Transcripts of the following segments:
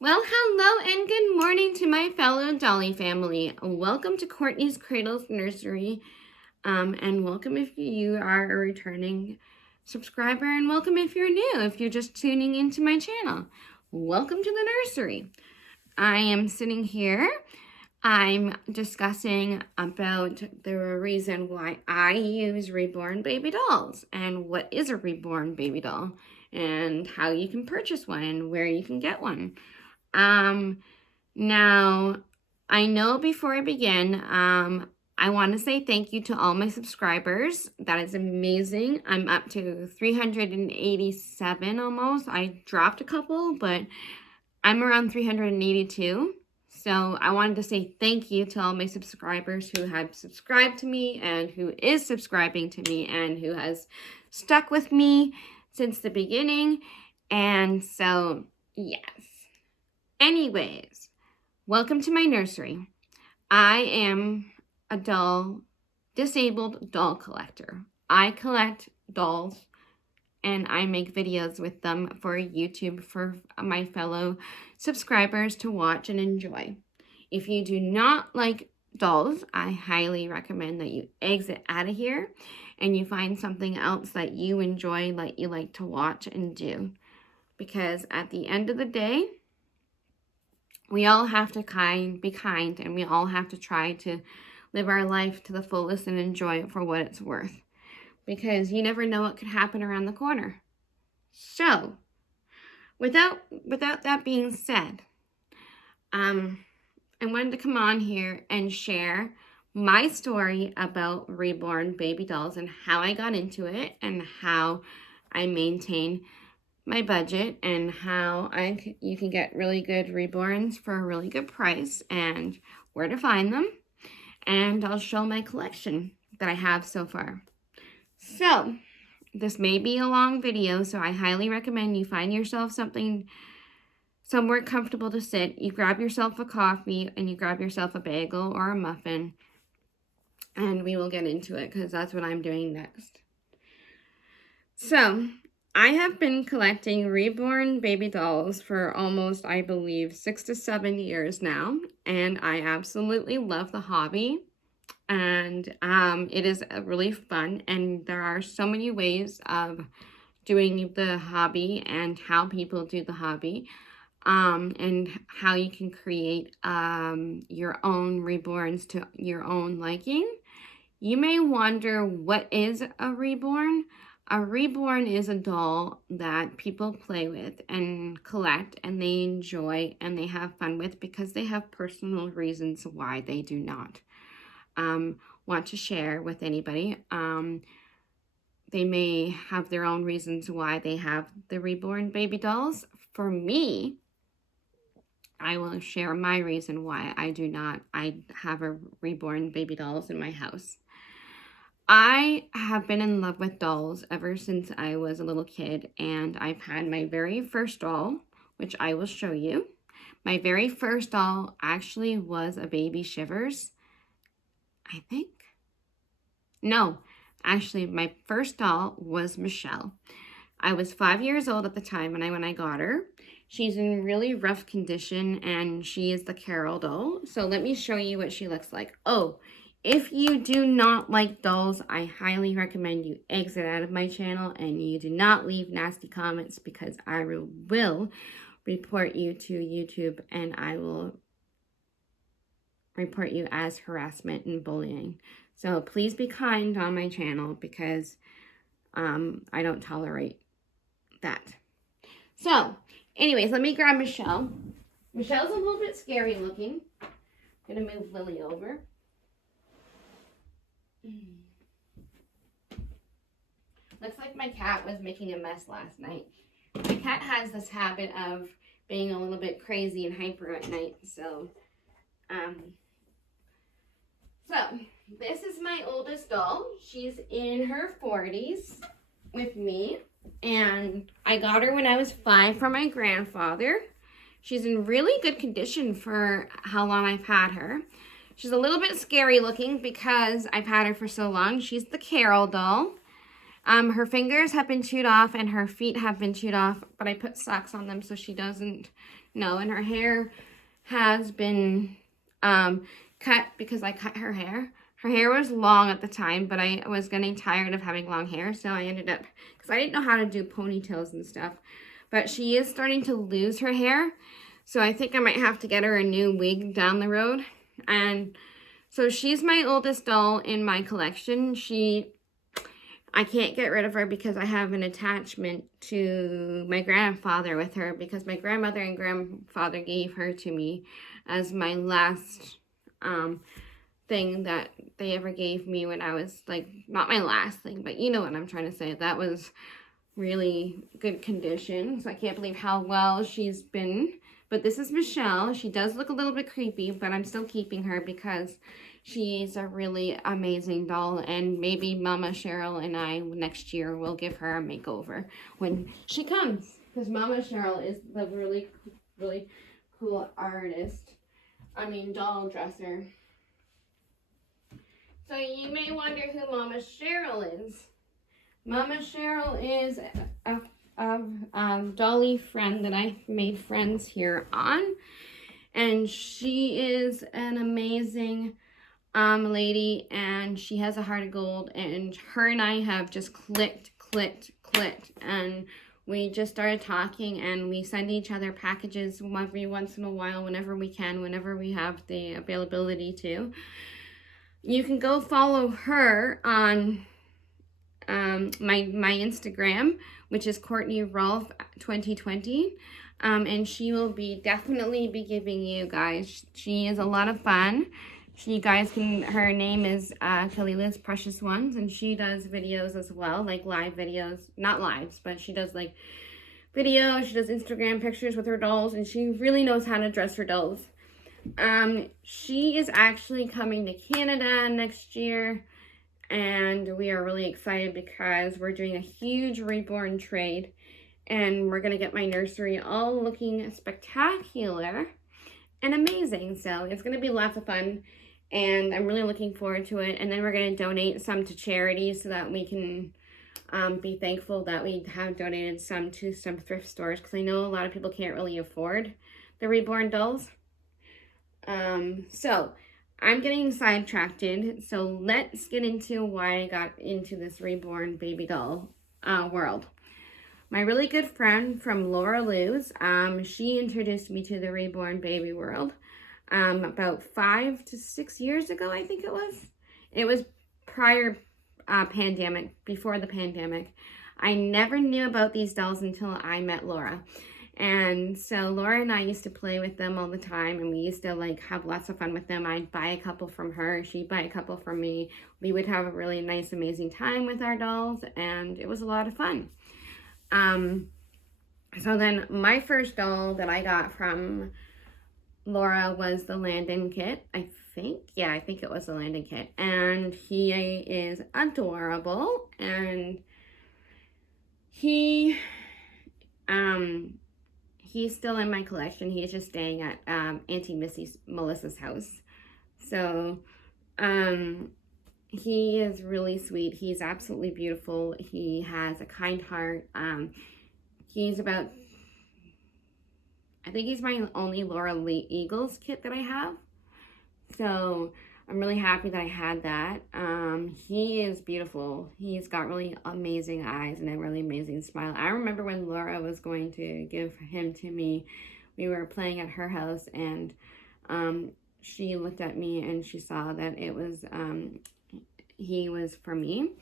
Well, hello and good morning to my fellow Dolly family. Welcome to Courtney's Cradles Nursery, and welcome if you are a returning subscriber, and welcome if you're new, if you're just tuning into my channel. Welcome to the nursery. I am sitting here. I'm discussing about the reason why I use reborn baby dolls and what is a reborn baby doll and how you can purchase one and where you can get one. Now, I know before I begin, I want to say thank you to all my subscribers. That is amazing. I'm up to 387 almost. I dropped a couple, but I'm around 382. So I wanted to say thank you to all my subscribers who have subscribed to me and who is subscribing to me and who has stuck with me since the beginning. And so, yes. Anyways, welcome to my nursery. I am a disabled doll collector. I collect dolls and I make videos with them for YouTube for my fellow subscribers to watch and enjoy. If you do not like dolls, I highly recommend that you exit out of here and you find something else that you enjoy, that you like to watch and do. Because at the end of the day, we all have to be kind, and we all have to try to live our life to the fullest and enjoy it for what it's worth. Because you never know what could happen around the corner. So, without that being said, I wanted to come on here and share my story about reborn baby dolls and how I got into it and how I maintain my budget and how you can get really good reborns for a really good price and where to find them. And I'll show my collection that I have so far. So, this may be a long video, so I highly recommend you find yourself somewhere comfortable to sit. You grab yourself a coffee and you grab yourself a bagel or a muffin, and we will get into it because that's what I'm doing next. So, I have been collecting reborn baby dolls for almost, I believe, 6 to 7 years now, and I absolutely love the hobby. And it is really fun, and there are so many ways of doing the hobby and how people do the hobby, and how you can create your own reborns to your own liking. You may wonder, what is a reborn? A reborn is a doll that people play with and collect and they enjoy and they have fun with because they have personal reasons why they do not want to share with anybody. They may have their own reasons why they have the reborn baby dolls. For me, I will share my reason why I have a reborn baby dolls in my house. I have been in love with dolls ever since I was a little kid, and I've had my very first doll, which I will show you. My very first doll actually was a baby Shivers, I think. No, actually, my first doll was Michelle. I was 5 years old at the time when I got her. She's in really rough condition, and she is the Carol doll. So let me show you what she looks like. Oh, if you do not like dolls, I highly recommend you exit out of my channel and you do not leave nasty comments because I will report you to YouTube and I will report you as harassment and bullying. So please be kind on my channel because I don't tolerate that. So, anyways, let me grab Michelle. Michelle's a little bit scary looking. I'm gonna move Lily over. Looks like my cat was making a mess last night. My cat has this habit of being a little bit crazy and hyper at night, so this is my oldest doll. She's in her 40s with me, and I got her when I was 5 from my grandfather. She's in really good condition for how long I've had her. She's a little bit scary looking because I've had her for so long. She's the Carol doll. Her fingers have been chewed off and her feet have been chewed off, but I put socks on them so she doesn't No, and her hair has been cut because I cut her hair. Her hair was long at the time, but I was getting tired of having long hair, so I ended up, because I didn't know how to do ponytails and stuff. But she is starting to lose her hair, so I think I might have to get her a new wig down the road. And so she's my oldest doll in my collection. I can't get rid of her because I have an attachment to my grandfather with her, because my grandmother and grandfather gave her to me as my last thing that they ever gave me when I was, like, not my last thing, but you know what I'm trying to say. That was really good condition, so I can't believe how well she's been. But this is Michelle. She does look a little bit creepy, but I'm still keeping her because she's a really amazing doll, and maybe Mama Cheryl and I next year will give her a makeover when she comes, because Mama Cheryl is the really, really cool artist. Doll dresser. So you may wonder who Mama Cheryl is. Mama Cheryl is a dolly friend that I made friends here on, and she is an amazing lady, and she has a heart of gold, and her and I have just clicked, and we just started talking, and we send each other packages every once in a while, whenever we can, whenever we have the availability to. You can go follow her on my Instagram, which is Courtney Rolfe 2020. And she will definitely be giving you guys. She is a lot of fun. Her name is Khalila's Precious Ones, and she does videos as well, like live videos, not lives, but she does like videos, she does Instagram pictures with her dolls, and she really knows how to dress her dolls. She is actually coming to Canada next year, and we are really excited because we're doing a huge reborn trade, and we're going to get my nursery all looking spectacular and amazing. So it's going to be lots of fun, and I'm really looking forward to it. And then we're going to donate some to charity so that we can be thankful that we have donated some to some thrift stores, because I know a lot of people can't really afford the reborn dolls. So I'm getting sidetracked, so let's get into why I got into this reborn baby doll world. My really good friend from Laura Lou's, she introduced me to the reborn baby world about 5 to 6 years ago, I think it was. It was prior pandemic, before the pandemic. I never knew about these dolls until I met Laura. And so Laura and I used to play with them all the time, and we used to like have lots of fun with them. I'd buy a couple from her, she'd buy a couple from me. We would have a really nice, amazing time with our dolls, and it was a lot of fun. So then my first doll that I got from Laura was the Landon kit, I think. Yeah, I think it was the Landon kit. And he is adorable, and he's still in my collection. He's just staying at Auntie Melissa's house. So he is really sweet. He's absolutely beautiful. He has a kind heart. He's about, I think he's my only Laura Lee Eagles kit that I have. So I'm really happy that I had that. He is beautiful. He's got really amazing eyes and a really amazing smile. I remember when Laura was going to give him to me, we were playing at her house, and she looked at me and she saw that it was, he was for me.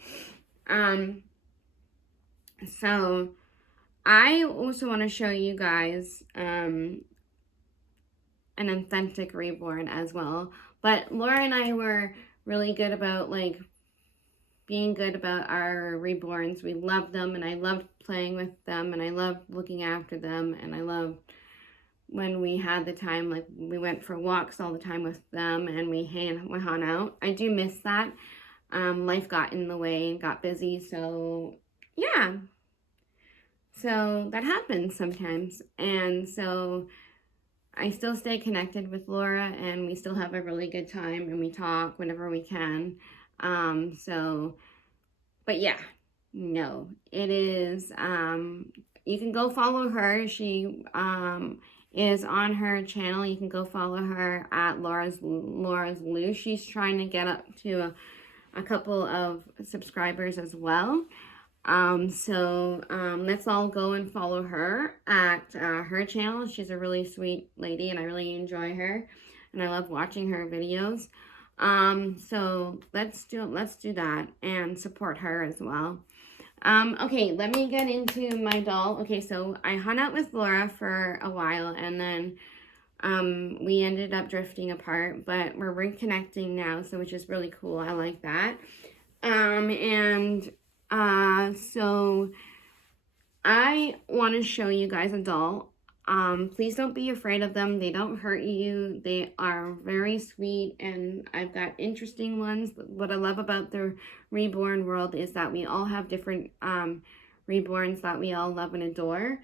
So I also want to show you guys an authentic reborn as well. But Laura and I were really good about like being good about our reborns. We loved them, and I loved playing with them, and I loved looking after them, and I loved when we had the time, like we went for walks all the time with them, and we hung out. I do miss that. Life got in the way and got busy, so yeah. So that happens sometimes, and so I still stay connected with Laura, and we still have a really good time, and we talk whenever we can. But yeah, no, it is, you can go follow her. She is on her channel. You can go follow her at Laura's Lou. She's trying to get up to a couple of subscribers as well. Let's all go and follow her at her channel. She's a really sweet lady, and I really enjoy her, and I love watching her videos. So let's do that and support her as well. Okay, let me get into my doll. Okay, so I hung out with Laura for a while, and then we ended up drifting apart, but we're reconnecting now, so which is really cool. I like that. So I want to show you guys a doll. Please don't be afraid of them. They don't hurt you. They are very sweet, and I've got interesting ones. What I love about the reborn world is that we all have different reborns that we all love and adore.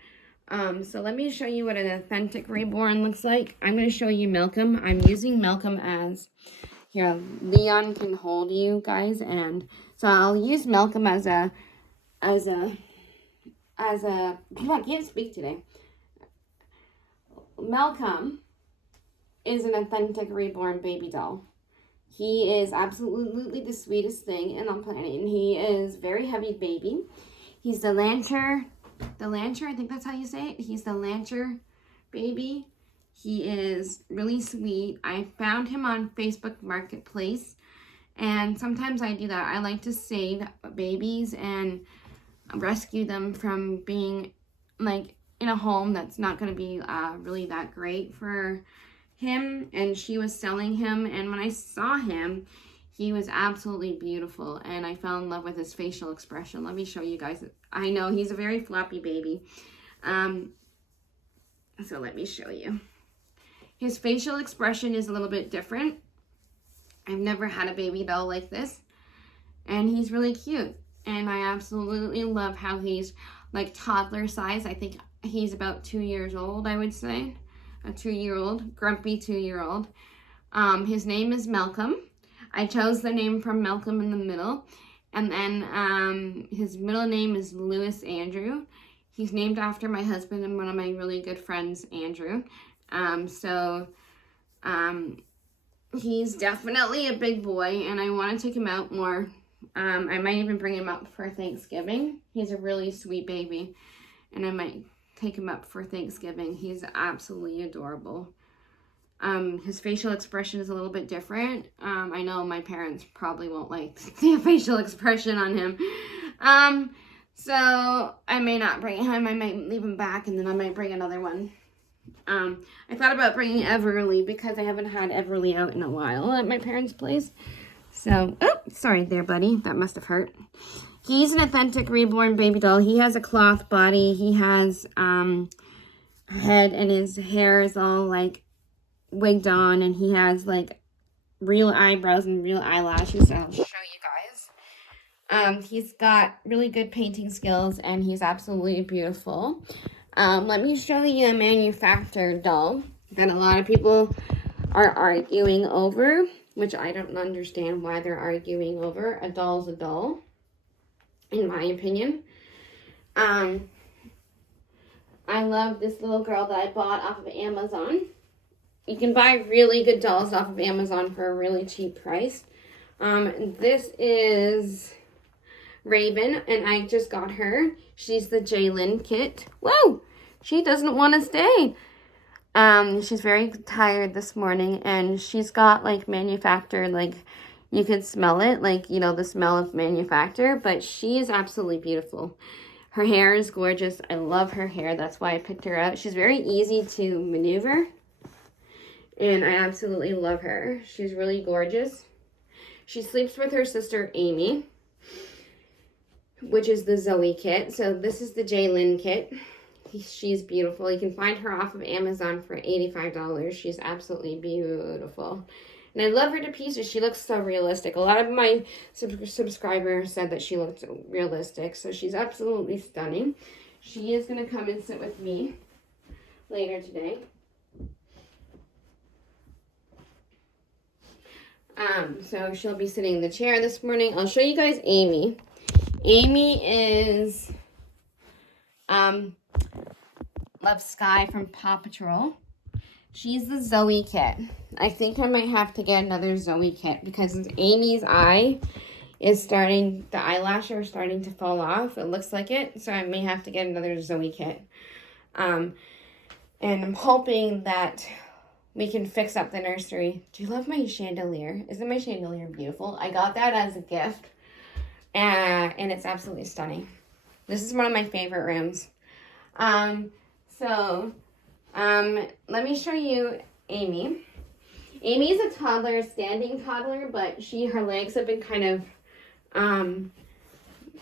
So let me show you what an authentic reborn looks like. I'm going to show you Malcolm. I'm using Malcolm as, here, Leon can hold you guys, and so I'll use Malcolm as a, come on, can't speak today. Malcolm is an authentic reborn baby doll. He is absolutely the sweetest thing on the planet, and he is very heavy baby. He's the Lancer, I think that's how you say it. He's the Lancer baby. He is really sweet. I found him on Facebook Marketplace, and sometimes I do that. I like to save babies and rescue them from being like in a home that's not going to be really that great for him. And she was selling him, and when I saw him, he was absolutely beautiful, and I fell in love with his facial expression. Let me show you guys. I know he's a very floppy baby. So let me show you. His facial expression is a little bit different. I've never had a baby doll like this, and he's really cute. And I absolutely love how he's like toddler size. I think he's about 2 years old, I would say. A 2-year-old, grumpy 2-year-old. His name is Malcolm. I chose the name from Malcolm in the middle. And then his middle name is Louis Andrew. He's named after my husband and one of my really good friends, Andrew. He's definitely a big boy, and I want to take him out more. I might even bring him up for Thanksgiving. He's a really sweet baby, and I might take him up for Thanksgiving. He's absolutely adorable. His facial expression is a little bit different. I know my parents probably won't like the facial expression on him. So I may not bring him. I might leave him back, and then I might bring another one. I thought about bringing Everly because I haven't had Everly out in a while at my parents' place. So, oh, sorry there, buddy. That must have hurt. He's an authentic reborn baby doll. He has a cloth body. He has a head, and his hair is all like wigged on, and he has like real eyebrows and real eyelashes. So I'll show you guys. He's got really good painting skills, and he's absolutely beautiful. Let me show you a manufactured doll that a lot of people are arguing over, which I don't understand why they're arguing over. A doll's a doll, in my opinion. I love this little girl that I bought off of Amazon. You can buy really good dolls off of Amazon for a really cheap price. This is Raven, and I just got her. She's the Jaylin kit. Whoa! She doesn't want to stay. She's very tired this morning, and she's got like manufactured, like you can smell it, like, you know, the smell of manufacture, but she is absolutely beautiful. Her hair is gorgeous. I love her hair. That's why I picked her out. She's very easy to maneuver, and I absolutely love her. She's really gorgeous. She sleeps with her sister, Amy, which is the Zoe kit. So this is the Jaylin kit. She's beautiful. You can find her off of Amazon for $85. She's absolutely beautiful. And I love her to pieces. She looks so realistic. A lot of my subscribers said that she looked realistic. So she's absolutely stunning. She is going to come and sit with me later today. So she'll be sitting in the chair this morning. I'll show you guys Amy. Amy is loves Sky from Paw Patrol. She's the Zoe kit. I think I might have to get another Zoe kit because Amy's eye is starting, the eyelashes are starting to fall off. It looks like it. So I may have to get another Zoe kit. And I'm hoping that we can fix up the nursery. Do you love my chandelier? Isn't my chandelier beautiful? I got that as a gift. And it's absolutely stunning. This is one of my favorite rooms. Let me show you Amy. Amy's a toddler, standing toddler, but her legs have been kind of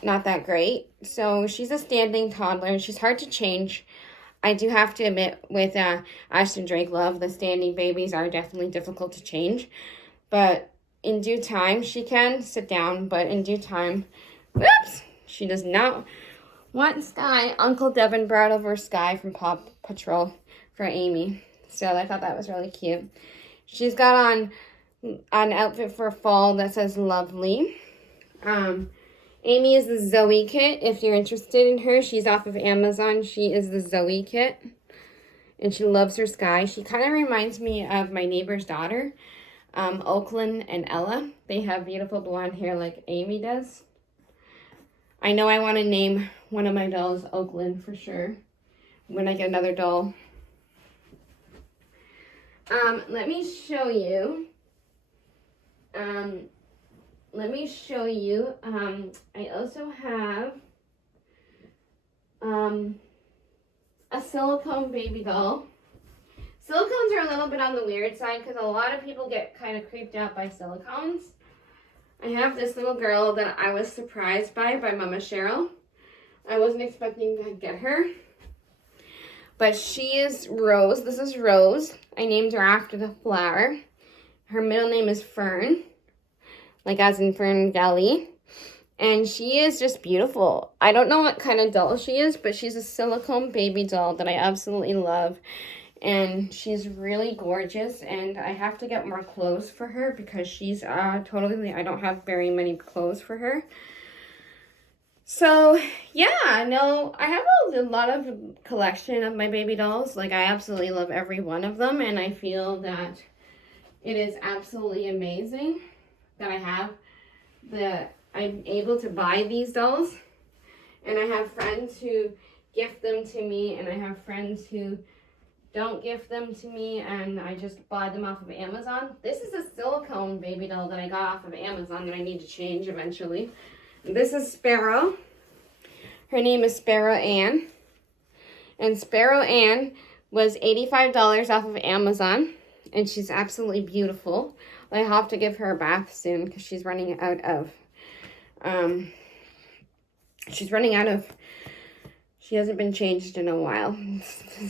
not that great. So she's a standing toddler. She's hard to change. I do have to admit, with Ashton Drake Love, the standing babies are definitely difficult to change. But in due time, she can sit down. But in due time, whoops, she does not want Sky. Uncle Devin brought over Sky from Paw Patrol for Amy. So I thought that was really cute. She's got on an outfit for fall that says lovely. Amy is the Zoe kit. If you're interested in her, she's off of Amazon. She is the Zoe kit. And she loves her Sky. She kind of reminds me of my neighbor's daughter, Oakland and Ella. They have beautiful blonde hair like Amy does. I know I want to name one of my dolls Oakland for sure when I get another doll. Let me show you. I also have a silicone baby doll. Silicones are a little bit on the weird side because a lot of people get kind of creeped out by silicones. I have this little girl that I was surprised by Mama Cheryl. I wasn't expecting to get her. But she is Rose. This is Rose. I named her after the flower. Her middle name is Fern, like as in Fern Gully. And she is just beautiful. I don't know what kind of doll she is, but she's a silicone baby doll that I absolutely love. And she's really gorgeous, and I have to get more clothes for her because she's I don't have very many clothes for her. So, yeah, no, I have a lot of collection of my baby dolls. Like, I absolutely love every one of them, and I feel that it is absolutely amazing that I'm able to buy these dolls. And I have friends who gift them to me, and I have friends who don't gift them to me, and I just buy them off of Amazon. This is a silicone baby doll that I got off of Amazon that I need to change eventually. This is Sparrow. Her name is Sparrow Ann. And Sparrow Ann was $85 off of Amazon, and she's absolutely beautiful. I have to give her a bath soon because she's running out of, she hasn't been changed in a while.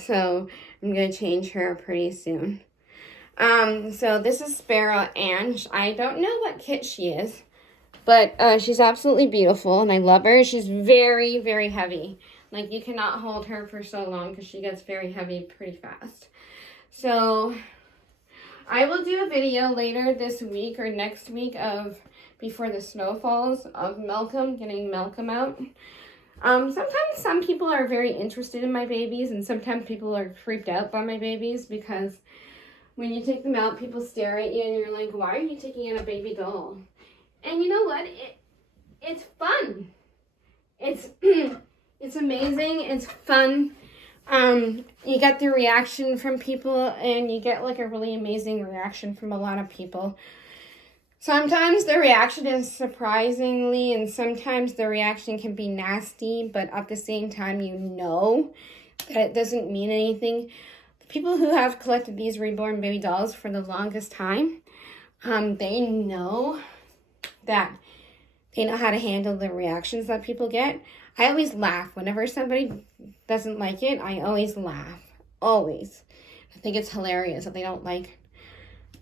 So I'm going to change her pretty soon. So this is Sparrow Ann. I don't know what kit she is, but she's absolutely beautiful, and I love her. She's very, very heavy. Like, you cannot hold her for so long because she gets very heavy pretty fast. So I will do a video later this week or next week of before the snow falls of Malcolm, getting Malcolm out. Sometimes some people are very interested in my babies, and sometimes people are freaked out by my babies because when you take them out, people stare at you and you're like, why are you taking in a baby doll? And you know what? It's fun. It's it's amazing. It's fun. You get the reaction from people, and you get like a really amazing reaction from a lot of people. Sometimes the reaction is surprisingly, and sometimes the reaction can be nasty, but at the same time, you know that it doesn't mean anything. The people who have collected these reborn baby dolls for the longest time, they know that they know how to handle the reactions that people get. I always laugh. Whenever somebody doesn't like it, I always laugh. Always. I think it's hilarious that they don't like...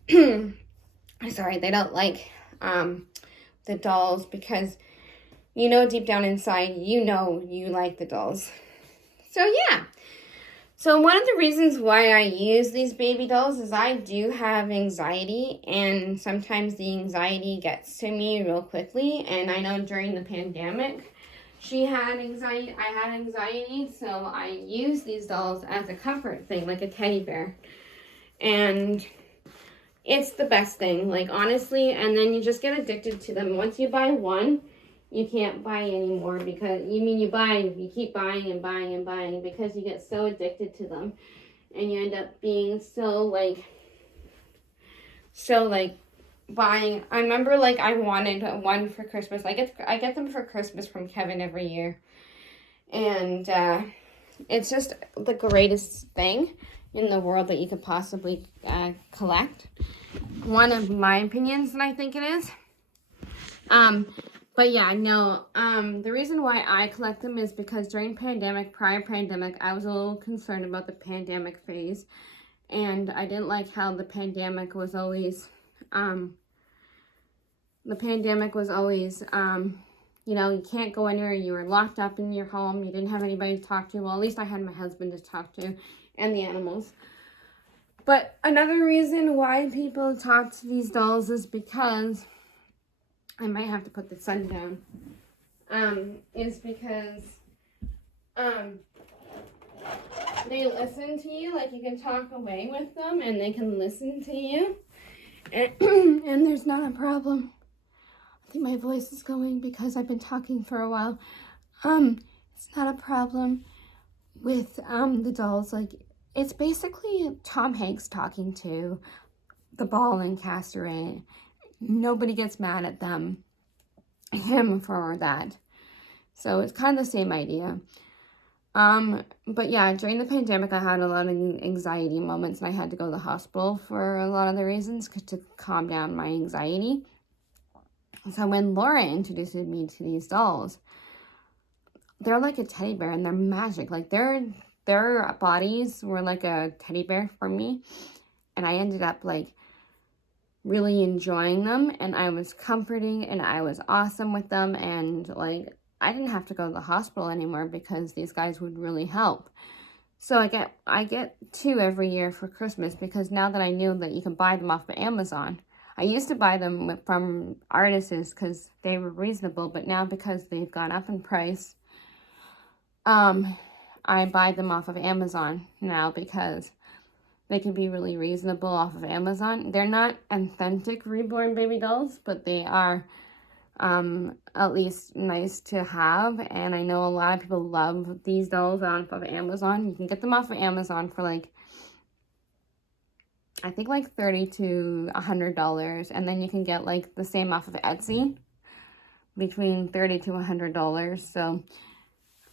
they don't like the dolls because you know deep down inside, you know you like the dolls. So yeah. So one of the reasons why I use these baby dolls is I do have anxiety, and sometimes the anxiety gets to me real quickly. And I know during the pandemic, I had anxiety, so I use these dolls as a comfort thing, like a teddy bear. And it's the best thing, like, honestly. And then you just get addicted to them. Once you buy one, you can't buy anymore, because you keep buying and buying and buying, because you get so addicted to them, and you end up being so buying. I remember, like, I wanted one for Christmas. I get them for Christmas from Kevin every year, and it's just the greatest thing in the world that you could possibly collect. One of my opinions, and I think it is. But yeah, no, the reason why I collect them is because during prior pandemic, I was a little concerned about the pandemic phase, and I didn't like how the pandemic was always, you know, you can't go anywhere, you were locked up in your home, you didn't have anybody to talk to. Well, at least I had my husband to talk to, and the animals. But another reason why people talk to these dolls is because, I might have to put the sun down, is because they listen to you. Like, you can talk away with them and they can listen to you, and, and there's not a problem. I think my voice is going because I've been talking for a while. It's not a problem with the dolls. Like, it's basically Tom Hanks talking to the ball and Castaway. Nobody gets mad at him for that. So it's kind of the same idea. But yeah, during the pandemic, I had a lot of anxiety moments, and I had to go to the hospital for a lot of the reasons to calm down my anxiety. So when Laura introduced me to these dolls, they're like a teddy bear, and they're magic. Like, their bodies were like a teddy bear for me, and I ended up like really enjoying them, and I was comforting, and I was awesome with them, and like, I didn't have to go to the hospital anymore because these guys would really help. So I get 2 every year for Christmas, because now that I knew that you can buy them off of Amazon. I used to buy them from artists because they were reasonable, but now because they've gone up in price, I buy them off of Amazon now because they can be really reasonable off of Amazon. They're not authentic reborn baby dolls, but they are at least nice to have. And I know a lot of people love these dolls off of Amazon. You can get them off of Amazon for like, I think like $30 to $100. And then you can get like the same off of Etsy, between $30 to $100. So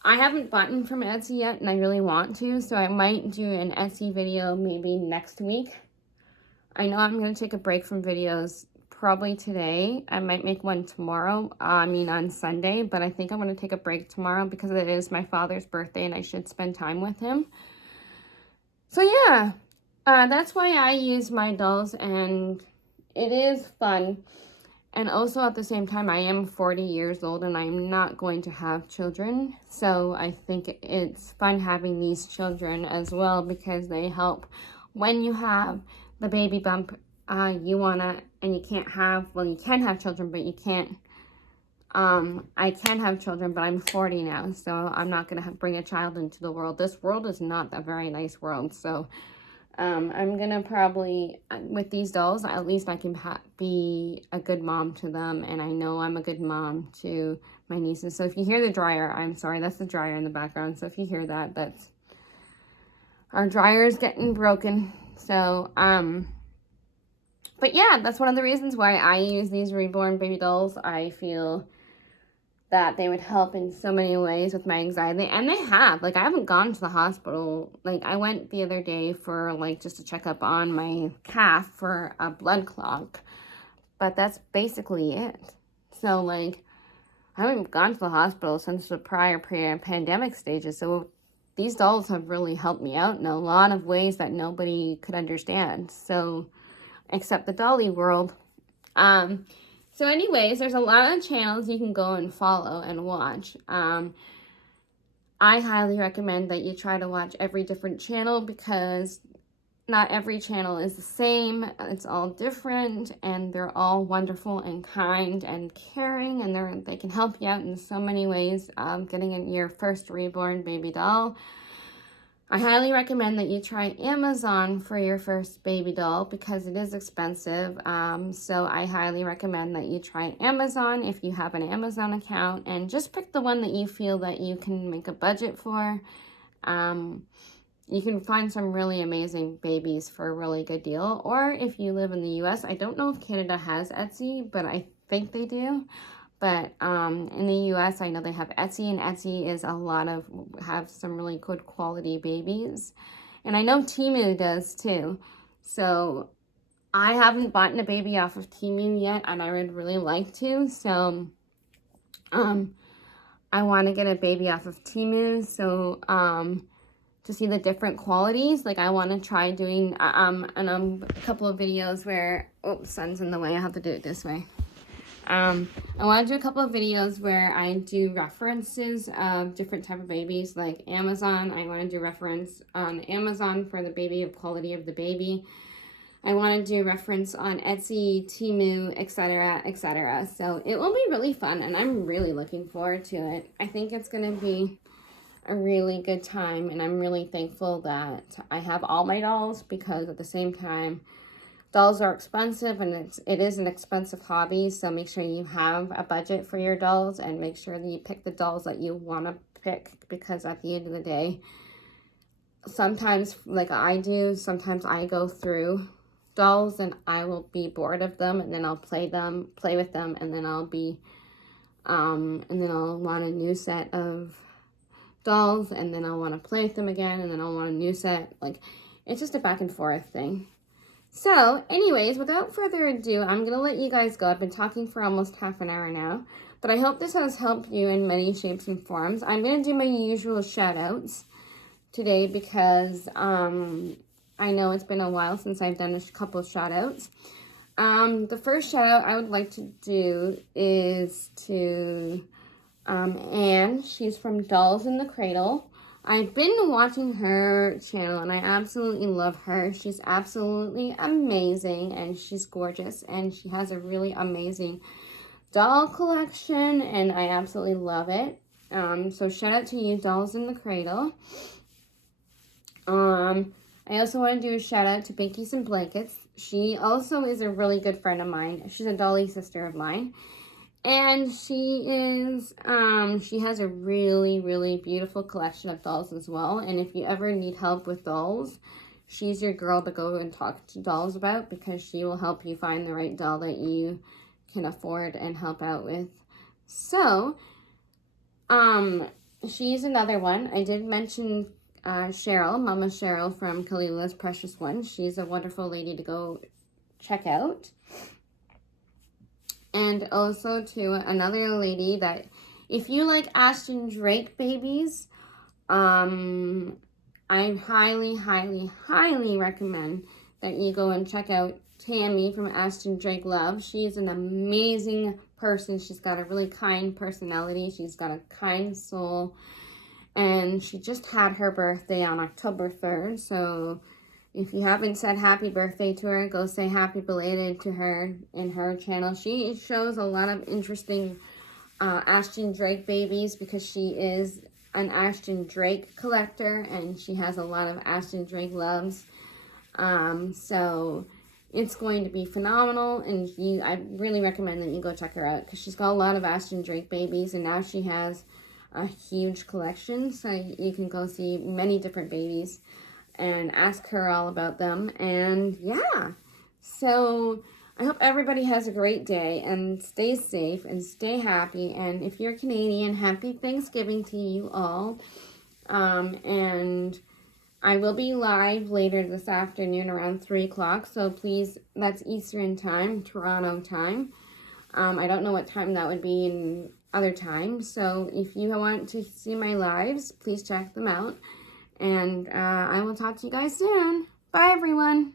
I haven't bought them from Etsy yet, and I really want to, so I might do an Etsy video maybe next week. I know I'm going to take a break from videos probably today. I might make one tomorrow, on Sunday, but I think I'm going to take a break tomorrow because it is my father's birthday and I should spend time with him. So yeah, that's why I use my dolls, and it is fun. And also at the same time, I am 40 years old and I'm not going to have children. So I think it's fun having these children as well, because they help when you have the baby bump. You can have children, but you can't. I can have children, but I'm 40 now, so I'm not going to bring a child into the world. This world is not a very nice world, so I'm gonna probably, with these dolls, at least I can be a good mom to them, and I know I'm a good mom to my nieces. So if you hear the dryer, I'm sorry, that's the dryer in the background. So if you hear that, that's our dryer is getting broken. So but yeah, that's one of the reasons why I use these reborn baby dolls. I feel that they would help in so many ways with my anxiety, and they have. Like, I haven't gone to the hospital. Like, I went the other day for like just a checkup on my calf for a blood clot, but that's basically it. So like, I haven't gone to the hospital since the prior pandemic stages. So these dolls have really helped me out in a lot of ways that nobody could understand, so except the dolly world. So anyways, there's a lot of channels you can go and follow and watch. I highly recommend that you try to watch every different channel, because not every channel is the same. It's all different, and they're all wonderful and kind and caring, and they can help you out in so many ways. Getting in your first reborn baby doll. I highly recommend that you try Amazon for your first baby doll because it is expensive. So I highly recommend that you try Amazon if you have an Amazon account, and just pick the one that you feel that you can make a budget for. You can find some really amazing babies for a really good deal. Or if you live in the US, I don't know if Canada has Etsy, but I think they do. But in the US, I know they have Etsy, and Etsy is have some really good quality babies. And I know Temu does too. So I haven't bought a baby off of Temu yet, and I would really like to. So I want to get a baby off of Temu. So to see the different qualities, like I want to try doing a couple of videos where, oh, sun's in the way, I have to do it this way. I want to do a couple of videos where I do references of different type of babies, like Amazon. I want to do reference on Amazon for the baby, of quality of the baby. I want to do reference on Etsy, Temu, etc., etc. So it will be really fun, and I'm really looking forward to it. I think it's going to be a really good time, and I'm really thankful that I have all my dolls, because at the same time, dolls are expensive, and it is an expensive hobby. So make sure you have a budget for your dolls, and make sure that you pick the dolls that you want to pick, because at the end of the day, sometimes, like I do, sometimes I go through dolls and I will be bored of them, and then I'll play with them, and then I'll want a new set of dolls, and then I'll want to play with them again, and then I'll want a new set. Like, it's just a back and forth thing. So anyways, without further ado, I'm gonna let you guys go. I've been talking for almost half an hour now, but I hope this has helped you in many shapes and forms. I'm gonna do my usual shout outs today, because I know it's been a while since I've done a couple of shout outs. The first shout out I would like to do is to Anne. She's from Dolls in the Cradle. I've been watching her channel, and I absolutely love her. She's absolutely amazing, and she's gorgeous, and she has a really amazing doll collection, and I absolutely love it. So shout out to you, Dolls in the Cradle. I also want to do a shout out to Binkies and Blankets. She also is a really good friend of mine. She's a dolly sister of mine. And she has a really, really beautiful collection of dolls as well. And if you ever need help with dolls, she's your girl to go and talk to dolls about, because she will help you find the right doll that you can afford and help out with. So, she's another one. I did mention Cheryl, Mama Cheryl from Kalila's Precious One. She's a wonderful lady to go check out. And also to another lady that, if you like Ashton Drake babies, I highly, highly, highly recommend that you go and check out Tammy from Ashton Drake Love. She's an amazing person. She's got a really kind personality. She's got a kind soul. And she just had her birthday on October 3rd. So if you haven't said happy birthday to her, go say happy belated to her in her channel. She shows a lot of interesting Ashton Drake babies, because she is an Ashton Drake collector, and she has a lot of Ashton Drake loves. So it's going to be phenomenal, and I really recommend that you go check her out, because she's got a lot of Ashton Drake babies, and now she has a huge collection, so you can go see many different babies and ask her all about them. And yeah, so I hope everybody has a great day, and stay safe and stay happy. And if you're Canadian, happy Thanksgiving to you all. And I will be live later this afternoon around 3 o'clock, so please, that's Eastern time, Toronto time. I don't know what time that would be in other times, so if you want to see my lives, please check them out. And I will talk to you guys soon. Bye, everyone.